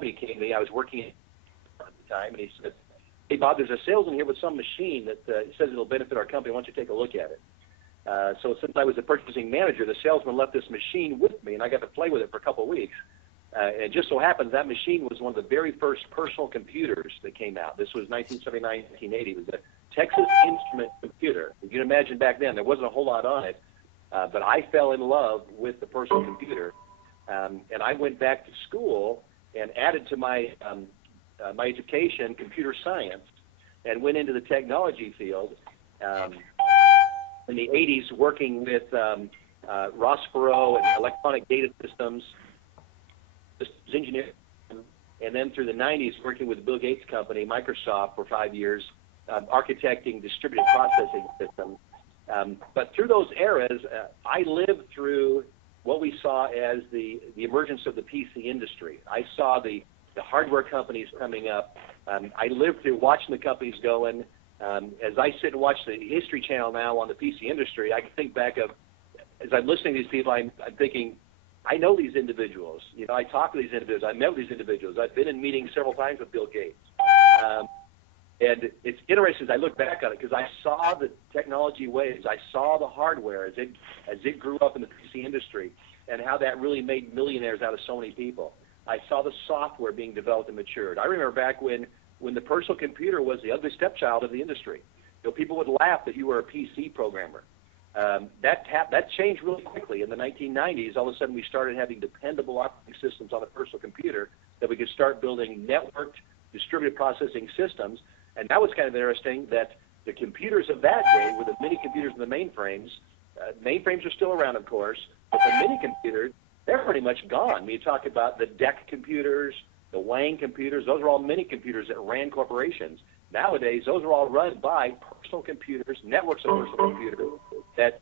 company came to me. I was working at the time, and he said, "Hey, Bob, there's a salesman here with some machine that says it'll benefit our company. Why don't you take a look at it?" So since I was the purchasing manager, the salesman left this machine with me, and I got to play with it for a couple of weeks. And it just so happens that machine was one of the very first personal computers that came out. This was 1979, 1980. It was a Texas Instrument computer. You can imagine back then there wasn't a whole lot on it, but I fell in love with the personal computer. And I went back to school and added to my my education computer science, and went into the technology field in the 80s, working with Ross Perot and electronic data systems engineer, and then through the 90s, working with Bill Gates' company, Microsoft, for 5 years, architecting distributed processing systems. But through those eras, I lived through what we saw as the emergence of the PC industry. I saw the hardware companies coming up. I lived through watching the companies going. As I sit and watch the History Channel now on the PC industry, I can think back of, as I'm listening to these people, I'm thinking, I know these individuals. You know, I talk to these individuals. I met these individuals. I've been in meetings several times with Bill Gates. And it's interesting as I look back on it, because I saw the technology waves. I saw the hardware as it grew up in the PC industry, and how that really made millionaires out of so many people. I saw the software being developed and matured. I remember back when the personal computer was the ugly stepchild of the industry. You know, people would laugh that you were a PC programmer. That changed really quickly in the 1990s. All of a sudden, we started having dependable operating systems on a personal computer that we could start building networked distributed processing systems. And that was kind of interesting that the computers of that day were the mini computers and the mainframes. Mainframes are still around, of course, but the mini computers, they're pretty much gone. When you talk about the DEC computers, the Wang computers, those are all mini computers that ran corporations. Nowadays, those are all run by personal computers, networks of personal computers that